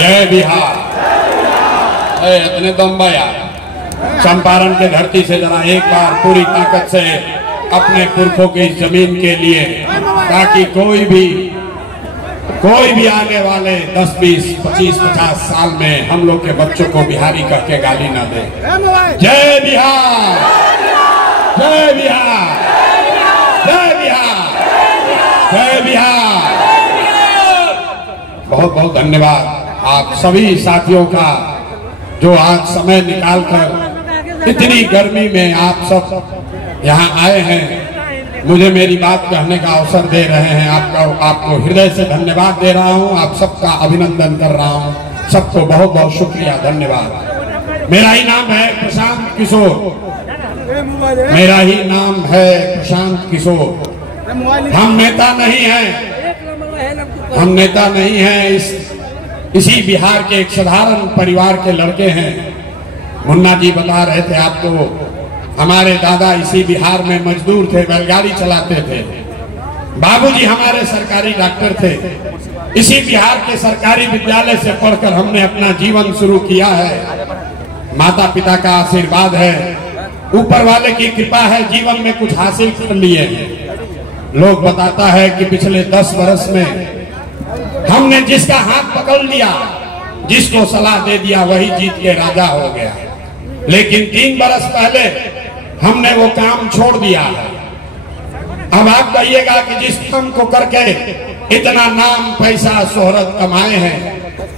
जय बिहार। इतने दम्बा यार, चंपारण के धरती से जरा एक बार पूरी ताकत से अपने पुरखों की जमीन के लिए, ताकि कोई भी आने वाले 10, 20, 25, 50 साल में हम लोग के बच्चों को बिहारी कह के गाली ना दे। जय बिहार, जय बिहार, जय बिहार, जय बिहार। बहुत बहुत धन्यवाद आप सभी साथियों का, जो आज समय निकालकर इतनी गर्मी में आप सब यहाँ आए हैं, मुझे मेरी बात कहने का अवसर दे रहे हैं। आपको हृदय से धन्यवाद दे रहा हूँ, आप सबका अभिनंदन कर रहा हूँ, सबको बहुत बहुत शुक्रिया, धन्यवाद। मेरा ही नाम है प्रशांत किशोर, मेरा ही नाम है प्रशांत किशोर। हम नेता नहीं हैं, हम नेता नहीं हैं, इसी बिहार के एक साधारण परिवार के लड़के हैं। मुन्ना जी बता रहे थे आपको, हमारे दादा इसी बिहार में मजदूर थे, बैलगाड़ी चलाते थे। बाबूजी हमारे सरकारी डॉक्टर थे। इसी बिहार के सरकारी विद्यालय से पढ़कर हमने अपना जीवन शुरू किया है। माता पिता का आशीर्वाद है, ऊपर वाले की कृपा है, जीवन में कुछ हासिल कर लिए। लोग बताता है कि पिछले 10 वर्ष में हमने जिसका हाथ पकड़ लिया, जिसको सलाह दे दिया, वही जीत के राजा हो गया। लेकिन 3 बरस पहले हमने वो काम छोड़ दिया है। अब आप कहिएगा कि जिस काम को करके इतना नाम, पैसा, शोहरत कमाए हैं,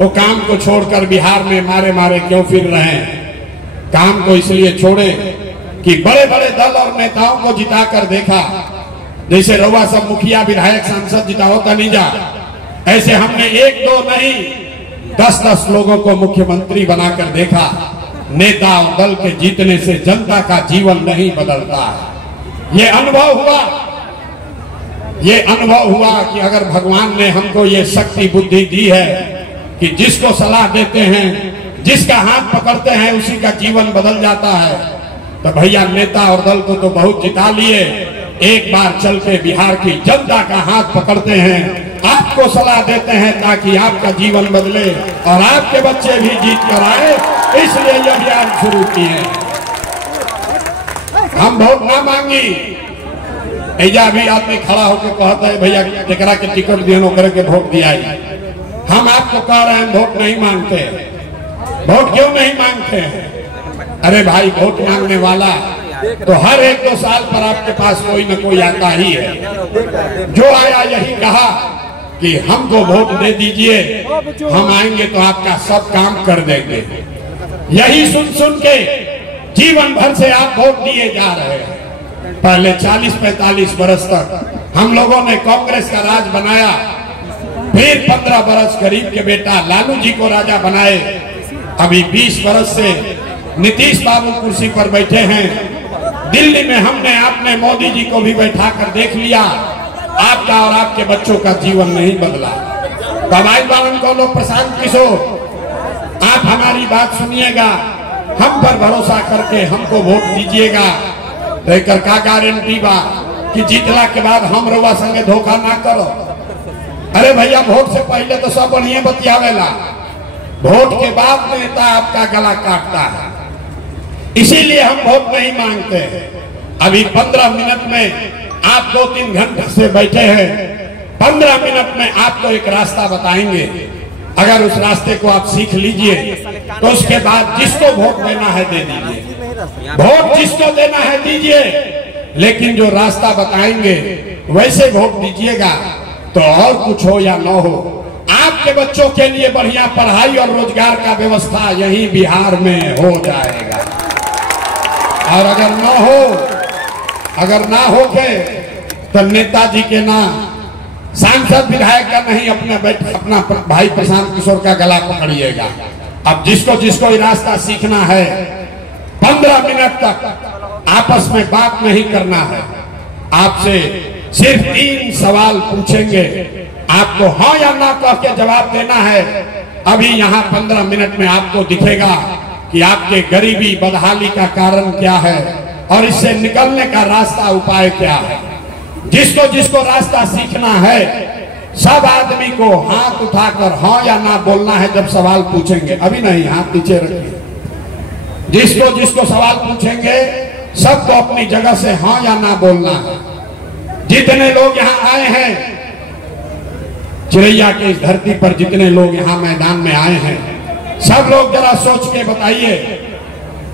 वो काम को छोड़कर बिहार में मारे मारे क्यों फिर रहे हैं? काम को इसलिए छोड़े कि बड़े बड़े दल और नेताओं को जिता कर देखा, जैसे रउआ सब मुखिया, विधायक, सांसद जिताओ तनीजा, ऐसे हमने 1-2 नहीं 10-10 लोगों को मुख्यमंत्री बनाकर देखा। नेता और दल के जीतने से जनता का जीवन नहीं बदलता है। ये अनुभव हुआ कि अगर भगवान ने हमको ये शक्ति बुद्धि दी है कि जिसको सलाह देते हैं, जिसका हाथ पकड़ते हैं, उसी का जीवन बदल जाता है, तो भैया नेता और दल को तो बहुत जिता लिए। एक बार चल के बिहार की जनता का हाथ पकड़ते हैं, आपको सलाह देते हैं ताकि आपका जीवन बदले और आपके बच्चे भी जीत कर आए, इसलिए ये अभियान शुरू किए। हम वोट ना मांगी, ऐजा भी आदमी खड़ा होकर कहता है भैया टेकरा के टिकट दिए करके वोट दिया। हम आपको कह रहे हैं वोट नहीं मांगते। वोट क्यों नहीं मांगते हैं? अरे भाई, वोट मांगने वाला तो हर 1-2 साल पर आपके पास कोई न कोई आता ही है। जो आया यही कहा कि हमको वोट दे दीजिए, हम आएंगे तो आपका सब काम कर देंगे। यही सुन के जीवन भर से आप वोट दिए जा रहे हैं। पहले 40-45 बरस तक हम लोगों ने कांग्रेस का राज बनाया, फिर 15 बरस गरीब के बेटा लालू जी को राजा बनाए। अभी 20 बरस से नीतीश बाबू कुर्सी पर बैठे हैं। दिल्ली में हमने आपने मोदी जी को भी बैठा कर देख लिया, आपका और आपके बच्चों का जीवन नहीं बदला। दवाई बालन को लोग प्रशांत किशोर, आप हमारी बात सुनिएगा, हम पर भरोसा करके हमको वोट दीजिएगा। देकर का गारंटी बा कि जीतला के बाद हम रउआ संगे धोखा ना करो। अरे भैया, वोट से पहले तो सब बढ़िया बतियावेला, वोट के बाद नेता आपका गला काटता है। इसीलिए हम वोट नहीं मांगते। अभी 15 मिनट में आप 2-3 घंटे से बैठे हैं, 15 मिनट में आपको एक रास्ता बताएंगे। अगर उस रास्ते को आप सीख लीजिए तो उसके बाद जिसको वोट देना है दे दीजिए, वोट जिसको देना है दीजिए, लेकिन जो रास्ता बताएंगे वैसे वोट दीजिएगा। तो और कुछ हो या न हो, आपके बच्चों के लिए बढ़िया पढ़ाई और रोजगार का व्यवस्था यही बिहार में हो जाएगा। और अगर ना हो के तो नेताजी के ना, सांसद विधायक का नहीं, अपना भाई प्रशांत किशोर का गला पकड़िएगा। अब जिसको ये रास्ता सीखना है, 15 मिनट तक आपस में बात नहीं करना है। आपसे सिर्फ 3 सवाल पूछेंगे, आपको हाँ या ना कह के जवाब देना है। अभी यहाँ 15 मिनट में आपको दिखेगा कि आपके गरीबी बदहाली का कारण क्या है और इससे निकलने का रास्ता, उपाय क्या है। जिसको रास्ता सीखना है सब आदमी को हाथ उठाकर हाँ या ना बोलना है जब सवाल पूछेंगे। अभी नहीं, हाथ नीचे रखिए। जिसको जिसको सवाल पूछेंगे सबको अपनी जगह से हाँ या ना बोलना है। जितने लोग यहाँ आए हैं, चिरैया के इस धरती पर जितने लोग यहाँ मैदान में आए हैं, सब लोग जरा सोच के बताइए,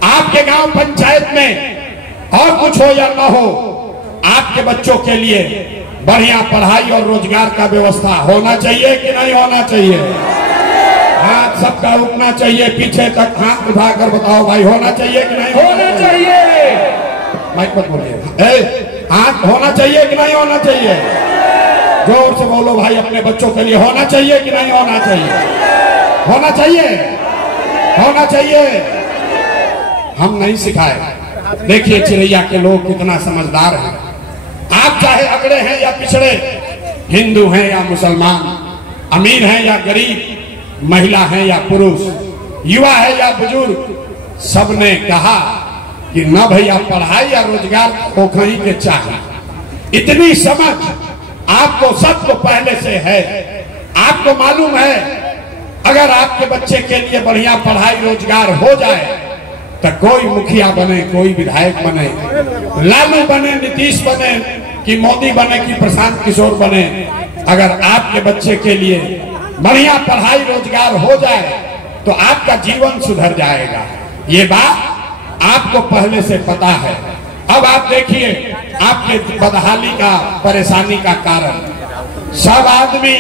आपके गांव पंचायत में और कुछ हो या ना हो, आपके बच्चों के लिए बढ़िया पढ़ाई और रोजगार का व्यवस्था होना चाहिए कि नहीं होना चाहिए? हाथ सबका उठना चाहिए, पीछे तक हाथ उठाकर बताओ भाई, होना चाहिए कि नहीं होना चाहिए? माइक पर बोलिए, हाथ होना चाहिए कि नहीं होना चाहिए? जोर से बोलो भाई, अपने बच्चों के लिए होना चाहिए कि नहीं होना चाहिए? होना चाहिए, होना चाहिए। हम नहीं सिखाए। देखिए चिरैया के लोग कितना समझदार हैं। आप चाहे अगड़े हैं या पिछड़े, हिंदू हैं या मुसलमान, अमीर हैं या गरीब, महिला हैं या पुरुष, युवा है या बुजुर्ग, सबने कहा कि न भैया पढ़ाई या रोजगार खोखई के चाहे। इतनी समझ आपको सबको पहले से है। आपको मालूम है अगर आपके बच्चे के लिए बढ़िया पढ़ाई रोजगार हो जाए तो कोई मुखिया बने, कोई विधायक बने, लालू बने, नीतीश बने, कि मोदी बने, कि प्रशांत किशोर बने, अगर आपके बच्चे के लिए बढ़िया पढ़ाई रोजगार हो जाए तो आपका जीवन सुधर जाएगा। ये बात आपको पहले से पता है। अब आप देखिए आपके बदहाली का, परेशानी का कारण। सब आदमी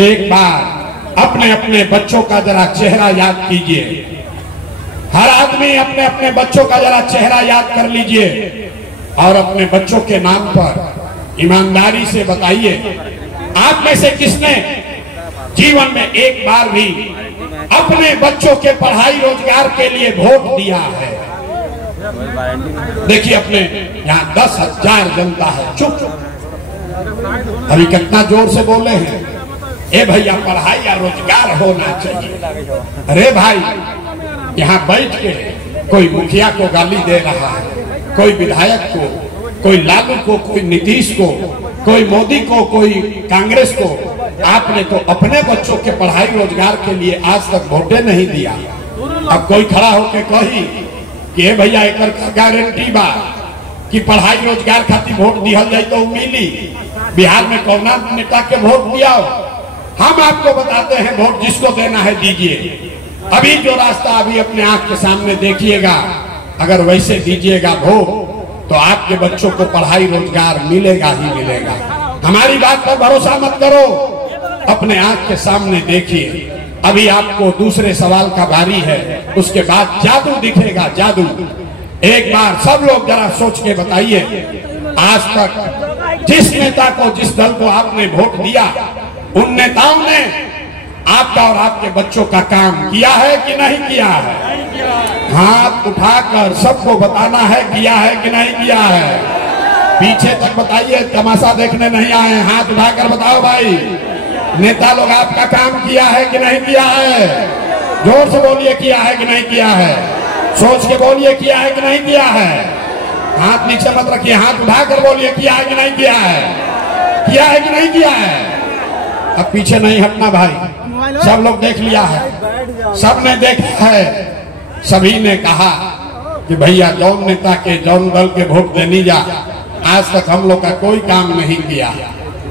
एक बार अपने अपने बच्चों का जरा चेहरा याद कीजिए। हर आदमी अपने अपने बच्चों का जरा चेहरा याद कर लीजिए और अपने बच्चों के नाम पर ईमानदारी से बताइए, आप में से किसने जीवन में एक बार भी अपने बच्चों के पढ़ाई रोजगार के लिए वोट दिया है? देखिए अपने यहाँ 10,000 जनता है, चुप। अभी कितना जोर से बोले हैं, ए भैया पढ़ाई या रोजगार होना चाहिए। अरे भाई, यहाँ बैठ के कोई मुखिया को गाली दे रहा है, कोई विधायक को, कोई लालू को, कोई नीतीश को, कोई मोदी को, कोई कांग्रेस को। आपने तो अपने बच्चों के पढ़ाई रोजगार के लिए आज तक वोटे नहीं दिया। अब कोई खड़ा होकर कही कि भैया एक गारंटी बा कि पढ़ाई रोजगार खातिर वोट दिया जाए तो मिली। बिहार में कौना नेता के वोट दिया? हम आपको बताते हैं, वोट जिसको देना है दीजिए। अभी जो रास्ता अभी अपने आंख के सामने देखिएगा, अगर वैसे दीजिएगा वोट तो आपके बच्चों को पढ़ाई रोजगार मिलेगा ही मिलेगा। हमारी बात पर भरोसा मत करो, अपने आंख के सामने देखिए। अभी आपको दूसरे सवाल का बारी है, उसके बाद जादू दिखेगा, जादू। एक बार सब लोग जरा सोच के बताइए, आज तक जिस नेता को, जिस दल को आपने वोट दिया, उन नेताओं ने आपका और आपके बच्चों का काम किया है कि नहीं किया है? हाथ उठाकर सबको बताना है, किया है कि नहीं किया है। पीछे तक बताइए, तमाशा देखने नहीं आए। हाथ उठाकर बताओ भाई, नेता लोग आपका काम किया है कि नहीं किया है? जोर से बोलिए, किया है कि नहीं किया है? सोच के बोलिए, किया है कि नहीं किया है? हाथ नीचे मत रखिए, हाथ उठाकर बोलिए, किया है कि नहीं किया है? किया है कि नहीं किया है? अब पीछे नहीं हटना भाई, सब लोग देख लिया है, सबने देखा है। सभी ने कहा कि भैया जौन नेता के, जौन दल के वोट देनी जा, आज तक हम लोग का कोई काम नहीं किया।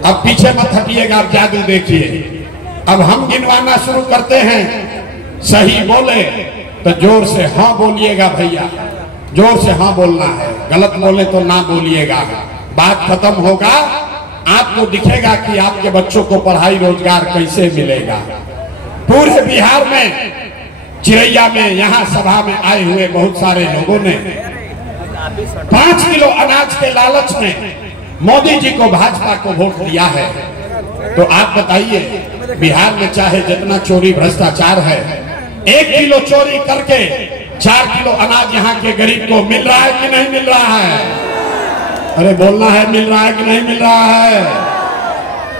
अब पीछे मत हटिएगा, अब जादू देखिए। अब हम गिनवाना शुरू करते हैं, सही बोले तो जोर से हाँ बोलिएगा भैया, जोर से हाँ बोलना है, गलत बोले तो ना बोलिएगा। बात खत्म होगा, आपको दिखेगा कि आपके बच्चों को पढ़ाई रोजगार कैसे मिलेगा। पूरे बिहार में, चिरैया में, यहाँ सभा में आए हुए बहुत सारे लोगों ने 5 किलो अनाज के लालच में मोदी जी को, भाजपा को वोट दिया है। तो आप बताइए, बिहार में चाहे जितना चोरी भ्रष्टाचार है, 1 किलो चोरी करके 4 किलो अनाज यहाँ के गरीब को मिल रहा है कि नहीं मिल रहा है? अरे बोलना है, मिल रहा है कि नहीं मिल रहा है?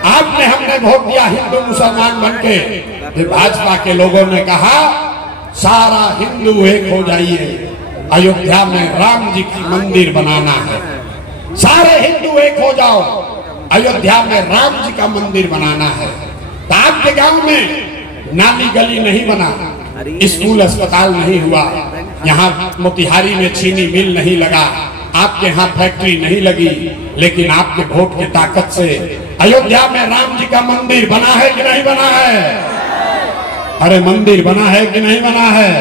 आपने, हमने वोट दिया हिंदू मुसलमान बनके, भाजपा के लोगों ने कहा सारा हिंदू एक हो जाइए, अयोध्या में राम जी का मंदिर बनाना है, सारे हिंदू एक हो जाओ। अयोध्या में राम जी का मंदिर बनाना है। तो आपके गांव में नाली गली नहीं बना, स्कूल अस्पताल नहीं हुआ, यहाँ मोतिहारी में चीनी मिल नहीं लगा, आपके यहाँ फैक्ट्री नहीं लगी, लेकिन आपके वोट की ताकत से अयोध्या में राम जी का मंदिर बना है कि नहीं बना है? अरे मंदिर बना है कि नहीं बना है?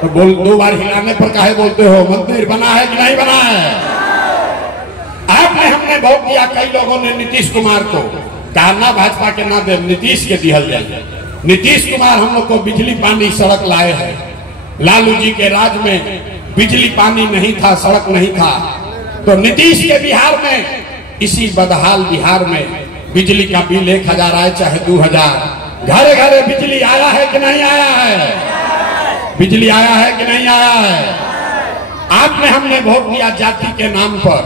तो बोल, 2 बार हिलाने पर काहे बोलते हो? मंदिर बना है कि नहीं बना है? आपने हमने वोट दिया, कई लोगों ने नीतीश कुमार को कहा ना भाजपा के ना दे, नीतीश के दिहल जाए। नीतीश कुमार हम लोग को बिजली पानी सड़क लाए हैं। लालू जी के राज में बिजली पानी नहीं था, सड़क नहीं था, तो नीतीश के बिहार में, इसी बदहाल बिहार में बिजली का बिल 1000 आए चाहे 2000, घरे घरे बिजली आया है कि नहीं आया है? बिजली आया है कि नहीं आया है? आपने हमने वोट दिया जाति के नाम पर,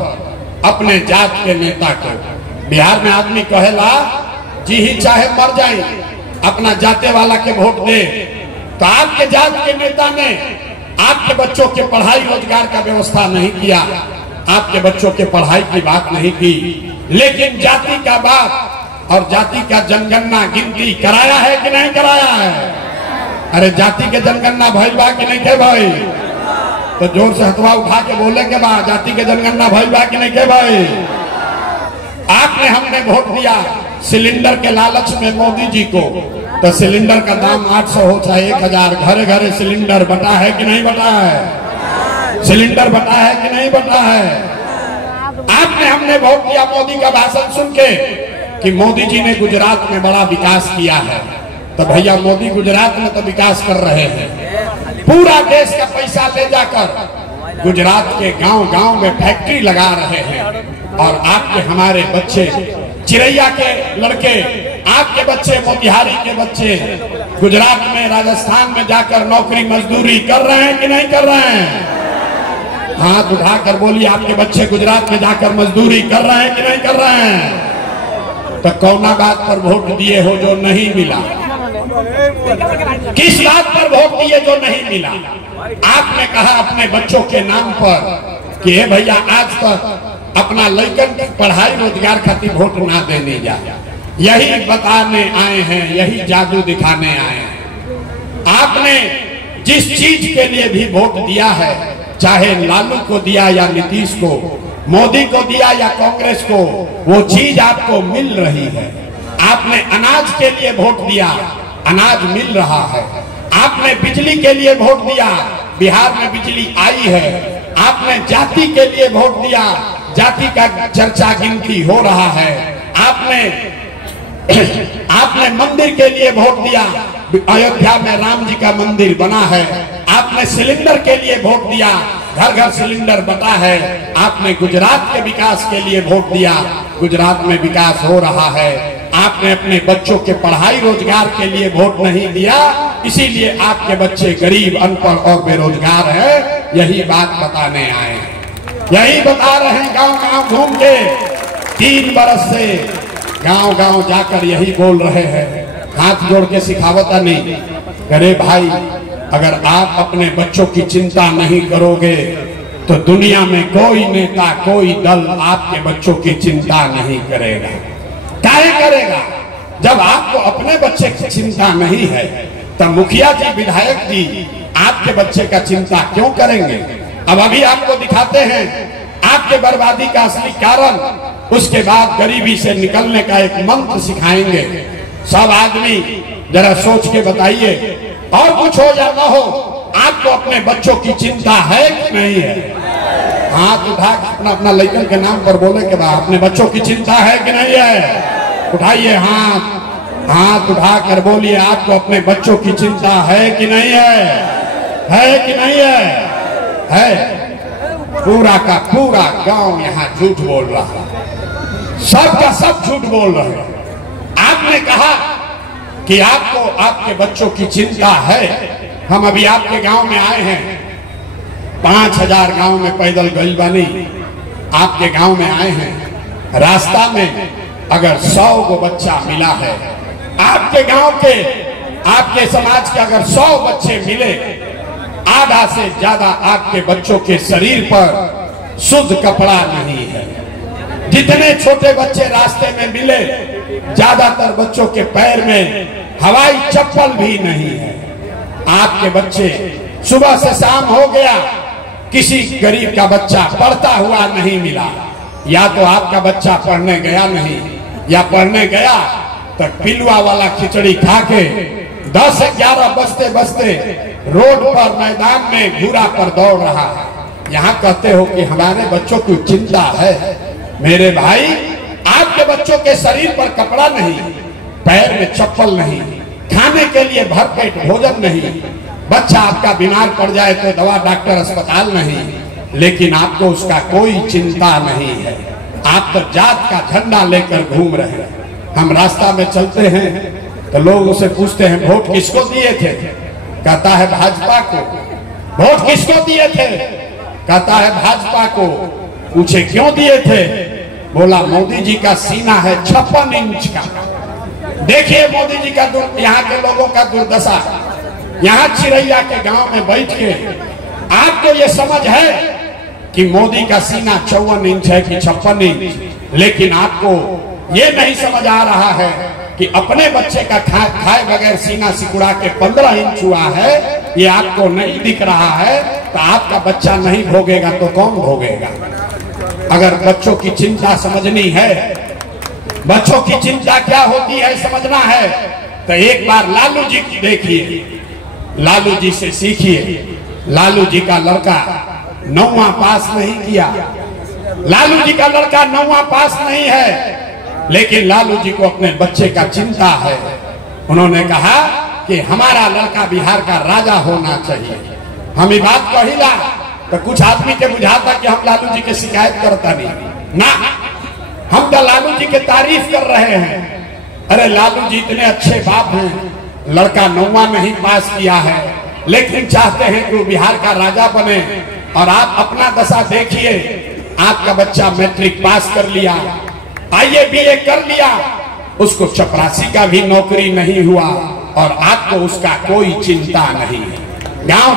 अपने जात के नेता को। बिहार में आदमी कहेला जी ही चाहे मर जाए, अपना जाते वाला के वोट दे। तो आपके जात के नेता ने आपके बच्चों के पढ़ाई रोजगार का व्यवस्था नहीं किया, आपके बच्चों के पढ़ाई की बात नहीं की, लेकिन जाति का बात और जाति का जनगणना गिनती कराया है कि नहीं कराया है? अरे जाति के जनगणना भइल बा कि नहीं थे भाई? तो जोर से हथवा उठा के बोले के बाद जाति के जनगणना भइल बा कि नहीं थे भाई? आपने हमने वोट दिया सिलेंडर के लालच में मोदी जी को, तो सिलेंडर का दाम 800 हो चाहे 1000, घरे घरे सिलेंडर बटा है कि नहीं बटा है? सिलेंडर बटा है कि नहीं बटा है? आपने हमने वोट दिया मोदी का भाषण सुन के कि मोदी जी ने गुजरात में बड़ा विकास किया है। तो भैया मोदी गुजरात में तो विकास कर रहे हैं, पूरा देश का पैसा ले जाकर गुजरात के गांव गांव में फैक्ट्री लगा रहे हैं, और आपके हमारे बच्चे, चिरैया के लड़के, आपके बच्चे, मोतिहारी के बच्चे गुजरात में, राजस्थान में जाकर नौकरी मजदूरी कर रहे हैं कि नहीं कर रहे हैं? हाथ उठाकर बोलिए, आपके बच्चे गुजरात में जाकर मजदूरी कर रहे हैं कि नहीं कर रहे हैं? तो कौना बात पर वोट दिए हो जो नहीं मिला? किस बात पर वोट दिए जो नहीं मिला? आपने कहा अपने बच्चों के नाम पर कि हे भैया आज तक अपना लड़कन की पढ़ाई रोजगार खातिर वोट ना देने जा, यही बताने आए हैं, यही जादू दिखाने आए हैं। आपने जिस चीज के लिए भी वोट दिया है, चाहे लालू को दिया या नीतीश को, मोदी को दिया या कांग्रेस को, वो चीज आपको मिल रही है। आपने अनाज के लिए वोट दिया, अनाज मिल रहा है। आपने बिजली के लिए वोट दिया, बिहार में बिजली आई है। आपने जाति के लिए वोट दिया, जाति का चर्चा गिनती हो रहा है। आपने मंदिर के लिए वोट दिया, अयोध्या में राम जी का मंदिर बना है। आपने सिलेंडर के लिए वोट दिया, घर घर सिलेंडर बटा है। आपने गुजरात के विकास के लिए वोट दिया, गुजरात में विकास हो रहा है। आपने अपने बच्चों के पढ़ाई रोजगार के लिए वोट नहीं दिया, इसीलिए आपके बच्चे गरीब, अनपढ़ और बेरोजगार हैं। यही बात बताने आए हैं, यही बता रहे हैं। गांव गांव घूम के 3 बरस से गांव गांव जाकर यही बोल रहे हैं, हाथ जोड़ के सिखावता नहीं। अरे भाई, अगर आप अपने बच्चों की चिंता नहीं करोगे तो दुनिया में कोई नेता, कोई दल आपके बच्चों की चिंता नहीं करेगा। काहे करेगा? जब आपको अपने बच्चे की चिंता नहीं है, तब मुखिया जी, विधायक जी आपके बच्चे का चिंता क्यों करेंगे? अब अभी आपको दिखाते हैं आपके बर्बादी का असली कारण, उसके बाद गरीबी से निकलने का एक मंत्र सिखाएंगे। सब आदमी जरा सोच के बताइए, और कुछ हो या ना हो, आपको अपने बच्चों की चिंता है कि नहीं है? हाथ उठा अपना अपना लड़कन के नाम पर बोले के बाद अपने बच्चों की चिंता है कि नहीं है? उठाइए हाथ, हाथ उठाकर बोलिए, आपको अपने बच्चों की चिंता है कि नहीं है? है कि नहीं है? है। पूरा का पूरा गांव यहाँ झूठ बोल रहा है, सब का सब झूठ बोल रहे हैं। आपने कहा कि आपको आपके बच्चों की चिंता है। हम अभी आपके गांव में आए हैं, 5000 गांव में पैदल गई बानी, आपके गांव में आए हैं। रास्ता में अगर 100 को बच्चा मिला है, आपके गांव के, आपके समाज के अगर 100 बच्चे मिले, आधा से ज्यादा आपके बच्चों के शरीर पर शुद्ध कपड़ा नहीं है। जितने छोटे बच्चे रास्ते में मिले, ज्यादातर बच्चों के पैर में हवाई चप्पल भी नहीं है। आपके बच्चे सुबह से शाम हो गया, किसी गरीब का बच्चा पढ़ता हुआ नहीं मिला। या तो आपका बच्चा पढ़ने गया नहीं, या पढ़ने गया तो पिलुआ वाला खिचड़ी खा के 10-11 बजते बजते रोड पर मैदान में घूरा पर दौड़ रहा है। यहाँ कहते हो कि हमारे बच्चों की चिंता है। मेरे भाई, आपके बच्चों के शरीर पर कपड़ा नहीं, पैर में चप्पल नहीं, खाने के लिए भरपेट भोजन नहीं, बच्चा आपका बीमार पड़ जाए तो दवा डॉक्टर अस्पताल नहीं, लेकिन आपको उसका कोई चिंता नहीं है। आप तो जात का झंडा लेकर घूम रहे हैं। हम रास्ता में चलते हैं तो लोग उसे पूछते हैं वोट किसको दिए थे? कहता है भाजपा को। वोट किसको दिए थे? कहता है भाजपा को। पूछे क्यों दिए थे? बोला मोदी जी का सीना है 56 इंच का। देखिए मोदी जी का यहाँ के लोगों का दुर्दशा। यहाँ चिरैया के गांव में बैठ के आपको ये समझ है कि मोदी का सीना 54 इंच है कि 56 इंच, लेकिन आपको ये नहीं समझ आ रहा है कि अपने बच्चे का खाए बगैर सीना सिकुड़ा के 15 इंच हुआ है। ये आपको नहीं दिख रहा है तो आपका बच्चा नहीं भोगेगा तो कौन भोगेगा? अगर बच्चों की चिंता समझनी है, बच्चों की चिंता क्या होती है समझना है, तो एक बार लालू जी की देखिए, लालू जी से सीखिए। लालू जी का लड़का 9वां पास नहीं किया, लालू जी का लड़का 9वां पास नहीं है, लेकिन लालू जी को अपने बच्चे का चिंता है। उन्होंने कहा कि हमारा लड़का बिहार का राजा होना चाहिए। हम ये बात कहिला तो कुछ आदमी के बुझाता कि हम लालू जी के शिकायत करता नहीं ना, हम तो लालू जी के तारीफ कर रहे हैं। अरे लालू जी इतने अच्छे बाप हैं, लड़का 9वां नहीं पास किया है, लेकिन चाहते हैं कि वो बिहार का राजा बने। और आप अपना दशा देखिए, आपका बच्चा मैट्रिक पास कर लिया, IAA BA कर लिया, उसको चपरासी का भी नौकरी नहीं हुआ और आपको उसका कोई चिंता नहीं है। गांव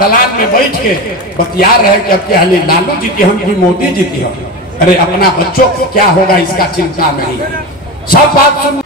दलान में बैठ के बतिया रहे कि अब क्या लालू जीती हम कि मोदी जीती हम। अरे अपना बच्चों को क्या होगा इसका चिंता नहीं। सब बात सुन